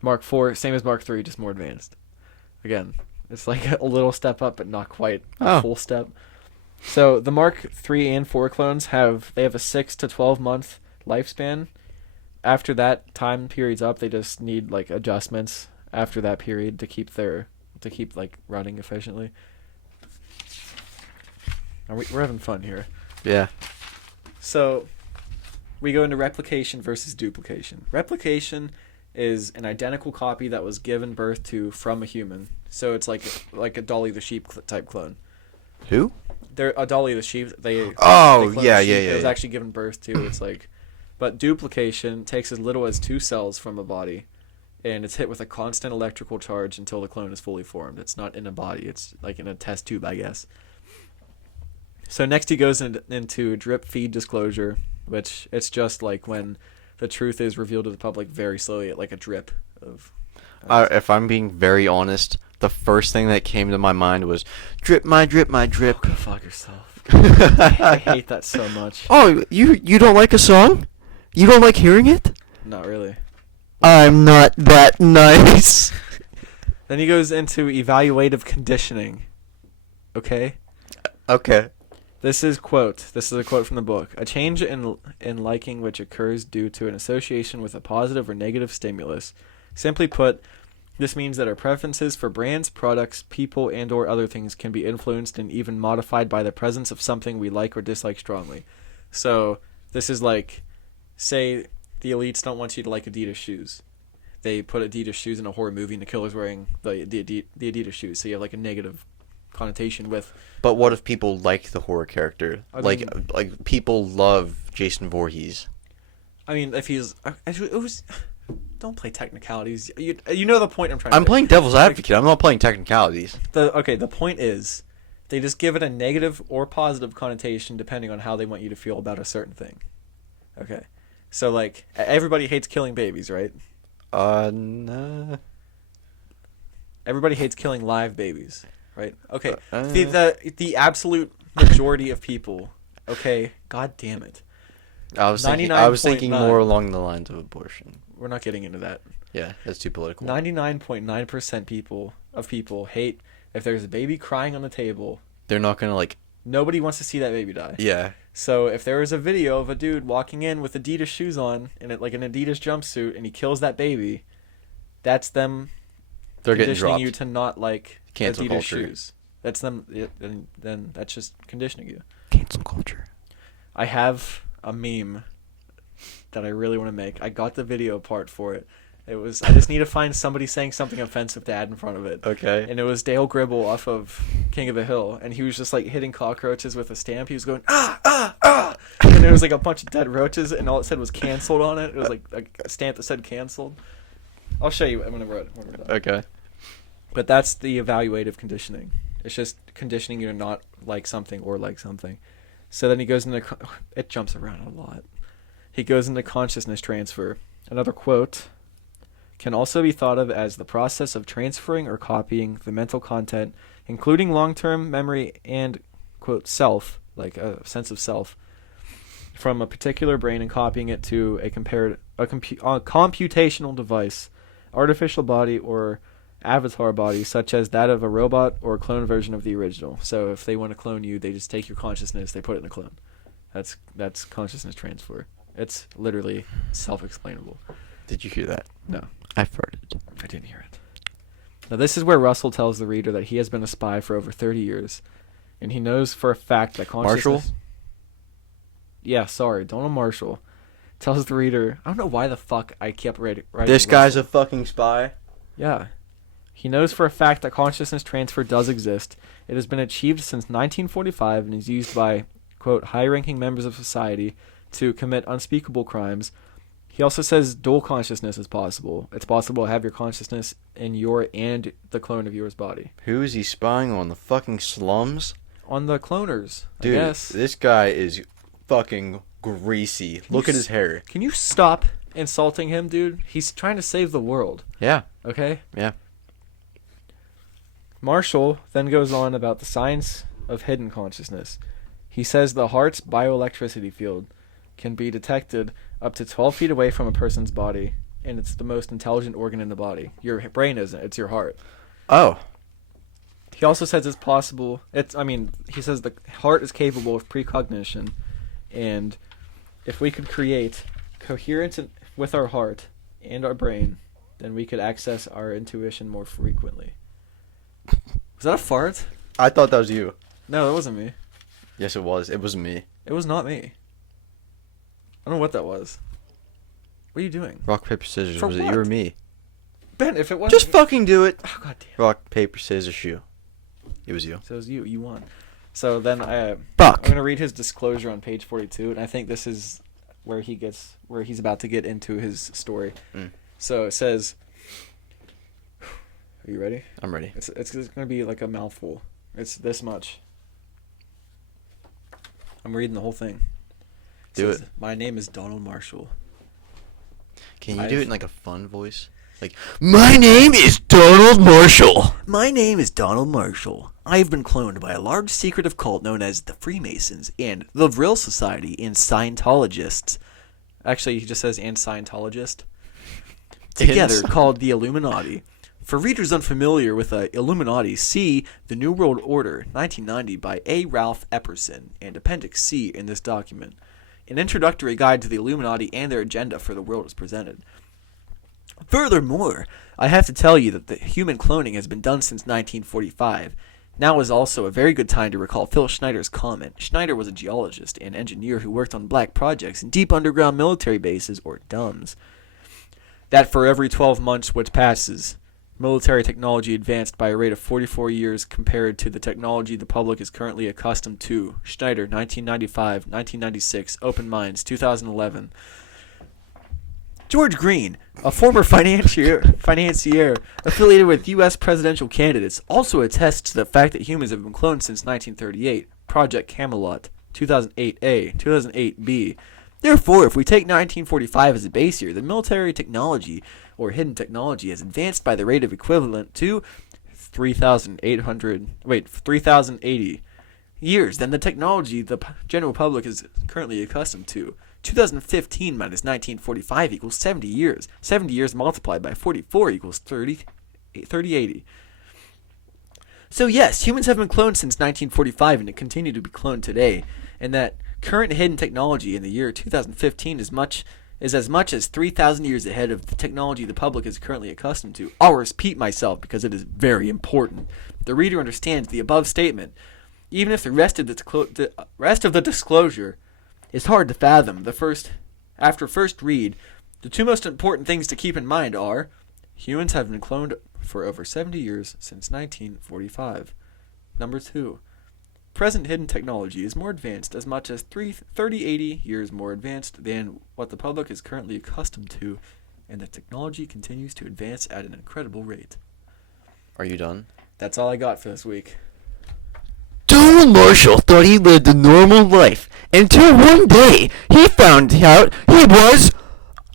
Mark IV, same as Mark III, just more advanced. Again, it's like a little step up, but not quite a full step. So the Mark III and IV clones have a 6 to 12 month lifespan. After that time period's up, they just need like adjustments after that period to keep like running efficiently. We're having fun here. Yeah. So we go into replication versus duplication. Replication is an identical copy that was given birth to from a human. So it's like a Dolly the sheep type clone. Who? They're a Dolly the sheep. They cloned yeah. It was actually given birth to. It's like, but duplication takes as little as 2 cells from a body, and it's hit with a constant electrical charge until the clone is fully formed. It's not in a body. It's like in a test tube, I guess. So next he goes into drip feed disclosure, which it's just like when the truth is revealed to the public very slowly, like a drip of. If I'm being very honest, the first thing that came to my mind was drip, my drip, my drip. Oh, go fuck yourself. I hate that so much. Oh, you don't like a song? You don't like hearing it? Not really. I'm not that nice. Then he goes into evaluative conditioning. Okay? Okay. This is a quote from the book. A change in liking which occurs due to an association with a positive or negative stimulus. Simply put, this means that our preferences for brands, products, people, and or other things can be influenced and even modified by the presence of something we like or dislike strongly. So, this is like, say the elites don't want you to like Adidas shoes. They put Adidas shoes in a horror movie and the killer's wearing the Adidas shoes. So you have like a negative connotation with... But what if people like the horror character? Like people love Jason Voorhees. I mean, if he's... It was... Don't play technicalities. You know the point I'm trying to I'm make. playing devil's advocate. I'm not playing technicalities. The point is, they just give it a negative or positive connotation depending on how they want you to feel about a certain thing. Okay. So, like, everybody hates killing babies, right? Nah. Everybody hates killing live babies, right? Okay. The absolute majority of people, okay, god damn it. I was thinking more along the lines of abortion. We're not getting into that. Yeah, that's too political. 99.9% of people hate if there's a baby crying on the table. They're not gonna like... Nobody wants to see that baby die. Yeah. So if there was a video of a dude walking in with Adidas shoes on and like an Adidas jumpsuit and he kills that baby, that's them. They're getting conditioning dropped. You to not like Cancel Adidas culture. shoes. That's them. Then that's just conditioning you. Cancel culture. I have a meme that I really want to make. I got the video part for it. I just need to find somebody saying something offensive to add in front of it. Okay. And it was Dale Gribble off of King of the Hill, and he was just like hitting cockroaches with a stamp. He was going ah ah ah, and there was like a bunch of dead roaches, and all it said was canceled on it. It was like a stamp that said canceled. I'll show you when we're done. Okay. But that's the evaluative conditioning. It's just conditioning you to not like something or like something. So then he goes into it jumps around a lot. He goes into consciousness transfer. Another quote. Can also be thought of as the process of transferring or copying the mental content, including long-term memory and, quote, self, like a sense of self, from a particular brain and copying it to a computational device, artificial body, or avatar body, such as that of a robot or a clone version of the original. So if they want to clone you, they just take your consciousness, they put it in a clone. That's consciousness transfer. It's literally self-explainable. Did you hear that? No. I farted. I didn't hear it. Now this is where Russell tells the reader that he has been a spy for over 30 years, and he knows for a fact that consciousness... Marshall? Yeah, sorry, Donald Marshall tells the reader... I don't know why the fuck I kept writing This guy's Russell. a fucking spy? Yeah. He knows for a fact that consciousness transfer does exist. It has been achieved since 1945 and is used by, quote, high-ranking members of society to commit unspeakable crimes. He also says dual consciousness is possible. It's possible to have your consciousness in your and the clone of yours body. Who is he spying on? The fucking slums? On the cloners, Dude, I guess. This guy is fucking greasy. Look at his hair. Can you stop insulting him, dude? He's trying to save the world. Yeah. Okay? Yeah. Marshall then goes on about the science of hidden consciousness. He says the heart's bioelectricity field can be detected up to 12 feet away from a person's body, and it's the most intelligent organ in the body. Your brain isn't, it's your heart. Oh. He also says it's possible, he says the heart is capable of precognition, and if we could create coherence with our heart and our brain, then we could access our intuition more frequently. Was that a fart? I thought that was you. No, that wasn't me. Yes, it was. It wasn't me. It was not me. I don't know what that was. What are you doing? Rock, paper, scissors. For Was it what? you or me? Ben, if it wasn't... Just fucking do it. Oh, god damn. Rock, paper, scissors, shoe. It was you. So it was you. You won. So then I'm Fuck. going to read his disclosure on page 42, and I think this is where he's about to get into his story. Mm. So it says... Are you ready? I'm ready. It's going to be like a mouthful. It's this much. I'm reading the whole thing. Do says, it. My name is Donald Marshall. Can you do it in like a fun voice? Like, my name is Donald Marshall. My name is Donald Marshall. I have been cloned by a large secretive cult known as the Freemasons and the Vril Society and Scientologists. Actually, he just says and Scientologist. Together called the Illuminati. For readers unfamiliar with the Illuminati, see The New World Order, 1990 by A. Ralph Epperson and Appendix C in this document. An introductory guide to the Illuminati and their agenda for the world is presented. Furthermore, I have to tell you that the human cloning has been done since 1945. Now is also a very good time to recall Phil Schneider's comment. Schneider was a geologist and engineer who worked on black projects in deep underground military bases, or DUMBs. That for every 12 months which passes, military technology advanced by a rate of 44 years compared to the technology the public is currently accustomed to. Schneider, 1995, 1996, Open Minds, 2011. George Green, a former financier affiliated with U.S. presidential candidates, also attests to the fact that humans have been cloned since 1938. Project Camelot, 2008A, 2008B. Therefore, if we take 1945 as a base year, the military technology, or hidden technology, has advanced by the rate of equivalent to 3,080 years than the technology the general public is currently accustomed to. 2015 minus 1945 equals 70 years. 70 years multiplied by 44 equals 3080. So yes, humans have been cloned since 1945 and continue to be cloned today, and that current hidden technology in the year 2015 is as much as 3,000 years ahead of the technology the public is currently accustomed to. I'll repeat myself because it is very important. The reader understands the above statement, even if the rest of the disclosure is hard to fathom. After first read, the two most important things to keep in mind are: humans have been cloned for over 70 years since 1945. Number 2, present hidden technology is more advanced, as much as 3080 years more advanced than what the public is currently accustomed to, and the technology continues to advance at an incredible rate. Are you done? That's all I got for this week. Donald Marshall thought he lived a normal life until one day he found out he was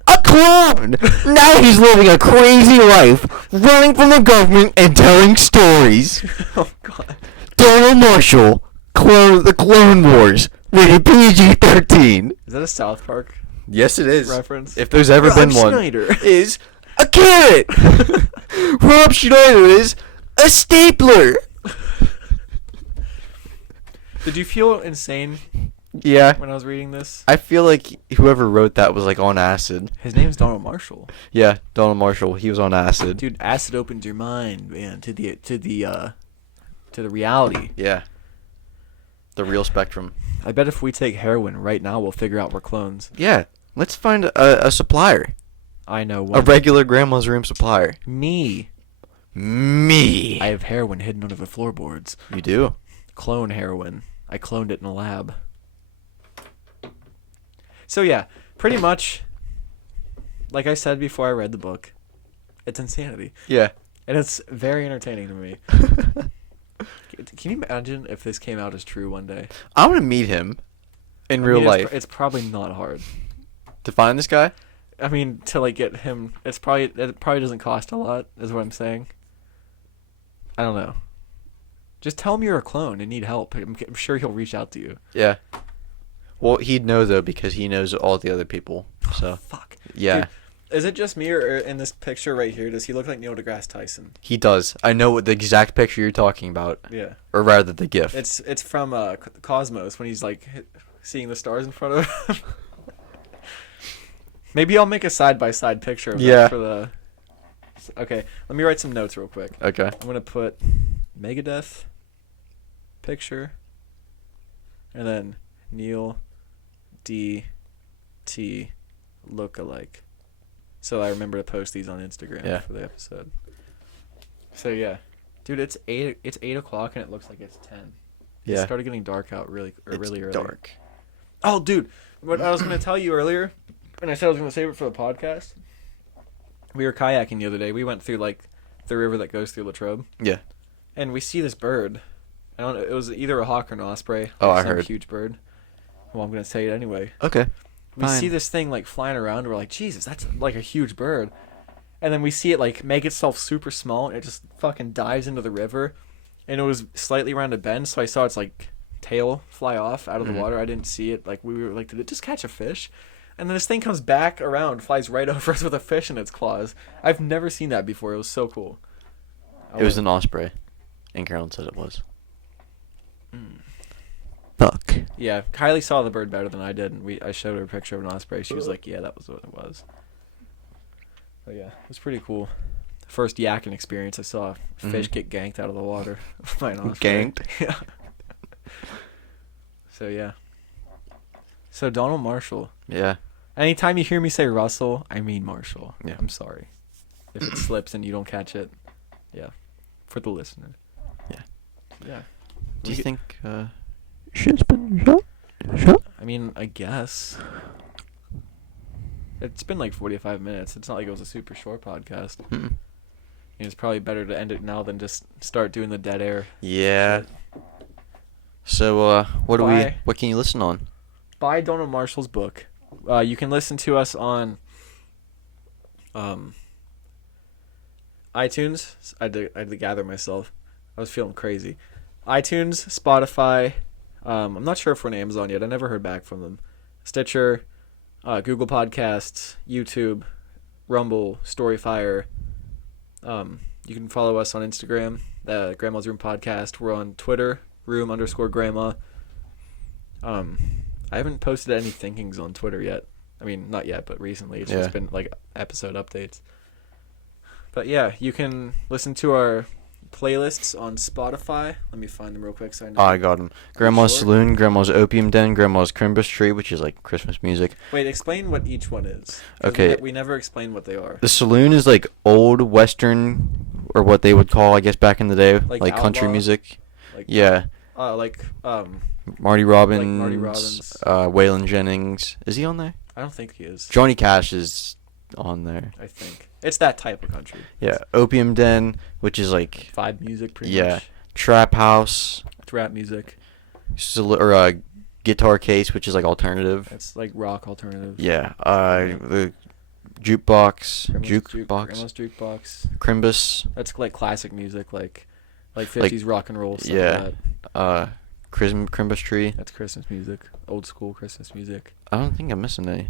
a clone. Now he's living a crazy life, running from the government and telling stories. Oh, God. Donald Marshall, the Clone Wars, rated PG-13. Is that a South Park Yes, it is. reference? If there's ever been one, Schneider is a carrot. Rob Schneider is a stapler. Did you feel insane Yeah. when I was reading this? I feel like whoever wrote that was like on acid. His name's Donald Marshall. Yeah, Donald Marshall. He was on acid. Dude, acid opens your mind, man, to the reality. Yeah. The real spectrum. I bet if we take heroin right now, we'll figure out we're clones. Yeah. Let's find a supplier. I know A one. regular grandma's room supplier. Me. Me. I have heroin hidden under the floorboards. You do? Clone heroin. I cloned it in a lab. So yeah, pretty much, like I said before I read the book, it's insanity. Yeah. And it's very entertaining to me. Can you imagine if this came out as true one day? I want to meet him in real life. It's probably not hard. To find this guy? I mean, to like get him, it probably doesn't cost a lot, is what I'm saying. I don't know. Just tell him you're a clone and need help. I'm sure he'll reach out to you. Yeah. Well, he'd know, though, because he knows all the other people. So. Fuck. Yeah. Dude, is it just me, or in this picture right here, does he look like Neil deGrasse Tyson? He does. I know what the exact picture you're talking about. Yeah. Or rather, the GIF. It's from Cosmos, when he's like seeing the stars in front of him. Maybe I'll make a side-by-side picture of that for the... Okay, let me write some notes real quick. Okay. I'm going to put Megadeth picture, and then Neil D.T. lookalike. So I remember to post these on Instagram for the episode. So yeah. Dude, it's 8 o'clock and it looks like it's 10. Yeah. It started getting dark out really early. Dark. Oh, dude, what I was going to tell you earlier, and I said I was going to save it for the podcast. We were kayaking the other day. We went through like the river that goes through Latrobe. Yeah. And we see this bird. I don't know, it was either a hawk or an osprey. Oh, I some heard. Huge bird. Well, I'm going to say it anyway. Okay. We Fine. see this thing like flying around. We're like, Jesus, that's like a huge bird. and then we see it like make itself super small, and it just fucking dives into the river, and it was slightly around a bend, so I saw its like tail fly off out of the water. I didn't see it. Like we were like, did it just catch a fish? And then this thing comes back around, flies right over us with a fish in its claws. I've never seen that before. It was so cool. It was an osprey, and Carolyn said it was. Fuck. Yeah, Kylie saw the bird better than I did, and I showed her a picture of an osprey. She was like, yeah, that was what it was. But yeah, it was pretty cool. First yakking experience. I saw a fish get ganked out of the water by an osprey. Ganked? Yeah. So yeah. So Donald Marshall. Yeah. Anytime you hear me say Russell, I mean Marshall. Yeah. I'm sorry. If it slips and you don't catch it, yeah. For the listener. Yeah. Yeah. Do you think shit's been shut? I mean, I guess. It's been like 45 minutes. It's not like it was a super short podcast. Mm-mm. It's probably better to end it now than just start doing the dead air. Yeah. So, what can you listen on? Buy Donald Marshall's book. You can listen to us on iTunes. I had to gather myself. I was feeling crazy. iTunes, Spotify. I'm not sure if we're on Amazon yet. I never heard back from them. Stitcher, Google Podcasts, YouTube, Rumble, Storyfire. You can follow us on Instagram, the Grandma's Room Podcast. We're on Twitter, room_grandma. I haven't posted any thinkings on Twitter yet. I mean, not yet, but recently. It's just been like episode updates. But yeah, you can listen to our playlists on Spotify. Let me find them real quick. So I know. Oh, I got them. Grandma's Saloon, Grandma's Opium Den, Grandma's Crimbus Tree, which is like Christmas music. Wait, explain what each one is. Okay. We never explain what they are. The Saloon is like old Western, or what they would call, I guess, back in the day, like country music. Like, yeah. Marty Robbins. Like Marty Robbins. Waylon Jennings. Is he on there? I don't think he is. Johnny Cash is on there. I think. It's that type of country. Yeah. Opium Den, which is like... vibe music, pretty much. Yeah. Trap House. It's rap music. Guitar Case, which is like alternative. It's like rock alternative. Yeah. The Jukebox. Grandma's Jukebox. Crimbus. That's like classic music, like 50s rock and roll stuff. Yeah. Like that. Crimbus Tree. That's Christmas music. Old school Christmas music. I don't think I'm missing any.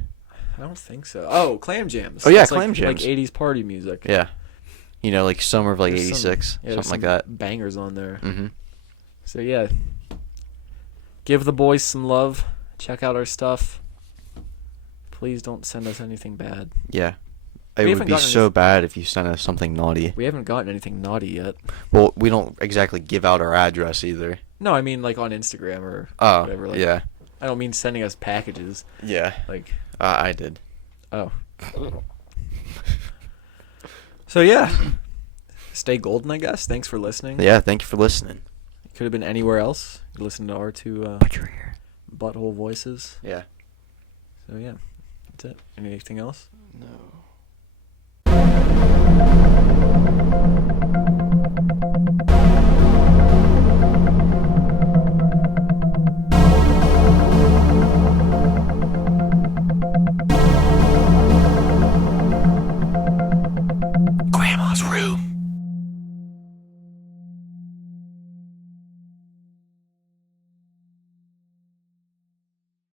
I don't think so. Oh, Clam Jams. Oh, yeah, That's Clam Jams. Like 80s party music. Yeah. You know, like summer of like There's 86. Something like that. Bangers on there. Mm-hmm. So, yeah. Give the boys some love. Check out our stuff. Please don't send us anything bad. Yeah. It would be so bad if you sent us something naughty. We haven't gotten anything naughty yet. Well, we don't exactly give out our address either. No, I mean like on Instagram or whatever. Like, yeah. I don't mean sending us packages. Yeah. Like. I did. Oh. So yeah. Stay golden, I guess. Thanks for listening. Yeah, thank you for listening. It could have been anywhere else. You listen to our two Put your ear. butthole voices. Yeah. So yeah. That's it. Anything else? No.